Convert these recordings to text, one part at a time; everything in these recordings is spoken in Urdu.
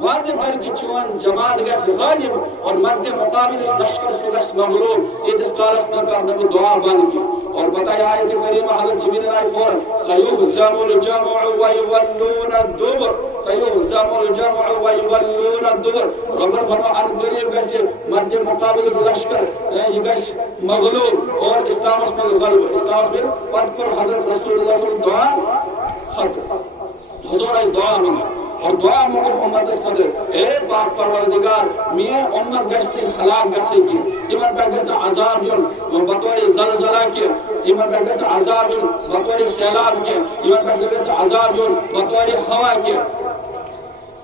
وعدہ کر کہ چون جماعت گژھِ غالب اور مد مقابل اس لشکر سہ گژھِ مغلوب ییتس کالس نہ کرنا بہ دعا بند کی اور بتایا آیت کریمہ حضرت جبریل آئے فوراً سیہزم الجمع ویولون الدبر سیہزم الجمع ویولون الدبر ربن فرما ان قریب گژھِ مد مقابل لشکر یہ گژھِ مغلوب اور اسلامس میں غلبہ اسلامس میں پتہ کر حضرت رسول اللہ صلی اللہ علیہ وسلم دعا ختم حضور اس دعا منگا اور دعا مگر امت اس قدر اے پاک پروردگار میری امت گشتی ہلاک گشتی کی ایمان پر گشت عذاب یون بطور زلزلہ کی ایمان پر گشت عذاب یون بطور سیلاب کی ایمان پر گشت عذاب یون بطور ہوا کی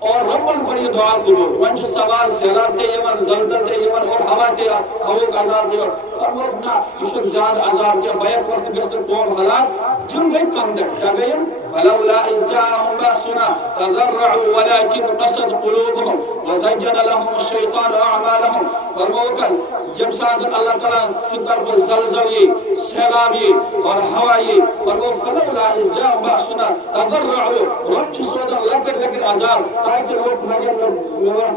اور ربن کو یہ دعا قبول ونچ سوال سیلاب تے ایمان زلزل تے ایمان اور ہوا تے ہوک عذاب دیو فرمونا یہ زیادہ عذاب کے بیک وقت گشت قوم ہلاک جن گئی کندر کیا گئی فلولا إذ جاءهم بأسنا تضرعوا ولكن قست قلوبهم وزين لهم الشيطان أعمالهم فرموكر جب ساتھ اللہ تعالیٰ سے طرف زلزل یہ سیلاب یہ اور ہوا یہ فرمو فلولا إذ جاءهم بأسنا تضرعوا رب چسودا لکر عذاب تاکہ لوگ مگر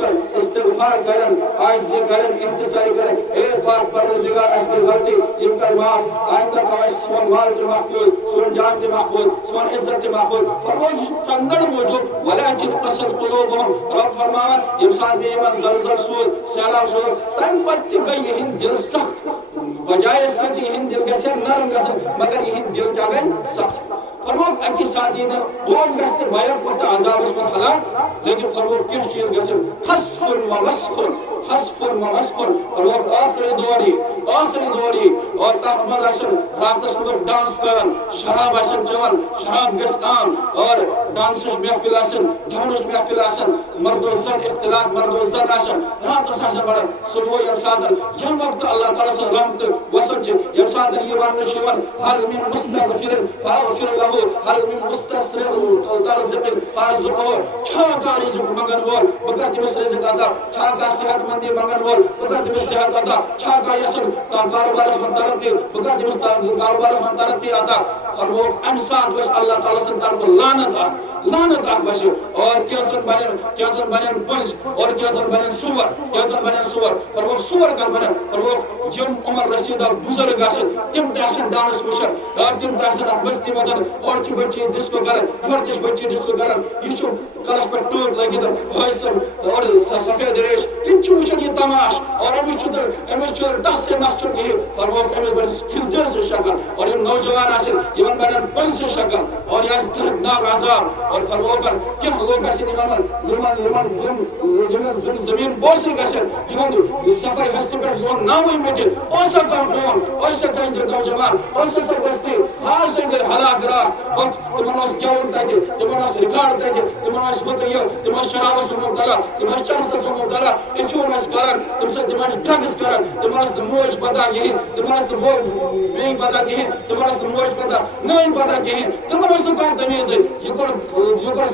کر استغفار کرن عاجزی کرن انتصاری کرن اے پاک پروردگار اس کی غلطی ان کا معاف آئندہ خواہش سون مال کے محفوظ سون جان کے محفوظ سون عزت محفوظ فرموش کنگڑ موجود ولیکن قصد قلوبهم رب فرماوان امسان بھی ایمان زلزل سوز سیلاب سوز تن پتی گئی یہن دل سخت بجائے اس کے یہن دل گسے نرم گسے مگر یہن دل کیا گئی سخت فرمو اکی ساتھی نے دون گستے بیان کرتا عذاب اس پر حلاک لیکن فرمو کم چیز گسے خصف و مسخ اور وہ آخری دوری اور تحت مز آشن راتس لوگ ڈانس کرن شراب آشن چون شراب گس عام اور ڈانسش محفل آشن دھونش محفل آشن مرد و زن اختلاط مرد و زن آشن راتس آشن بڑا صبح یمسادر یم وقت اللہ تعالیٰ سے رحمت وسن چھ یمسادر یہ ورن شیون حل من مستغفر فاغفر له حل من مستصر ترزق فارزقه چھاکا رزق مگن وول بکر تمس رزق عطا چھاکا صحت مندی مگن وول بکر تمس صحت عطا چھاکا یسن کاروبارس من ترقی بکر تمس کاروبارس من ترقی عطا اور وہ انسان وش اللہ تعالیٰ سے طرف لعنت آ بشی اور کیسن بنن پنج اور کیسن بنن سور اور وہ سور کر بنن اور وہ یم عمر رسیدہ بزرگ آسن تم تاسن ڈانس وچن اور تم تاسن بستی مدن اور چھ بچی ڈسکو کرن اور تش بچی ڈسکو کرن یہ چھ کلش پر ٹوپ لگیدن ہویسن اور سفید ریش تم چھ وچن یہ تماش اور امس چھ دس سے مسچن کی اور وہ امس بن خنزیر سے شکل اور یہ نوجوان آسن یمن بنن پنج سے شکل اور یہ دردناک عذاب اور فرمو کر کہ لوگ گسن زمین بوسی گسن جہاں صفائی ہستی پر جہاں نامی مٹی اوسا کام قوم اوسا کام نوجوان اوسا سب بستی ہاں سے گئے ہلاک راہ وقت تمہاں گیون تاکہ تمہاں ریکارڈ تاکہ تمہاں ہوتا تمہاں شراب سے مبتلا تمہاں چرس سے مبتلا افیون اس کرن تمہاں ڈرگس کرن تمہاں موج پتا یہ تمہاں بیگ پتا یہ تمہاں موج پتا نہیں پتا یہ تمہاں کام تمیز ہے یہ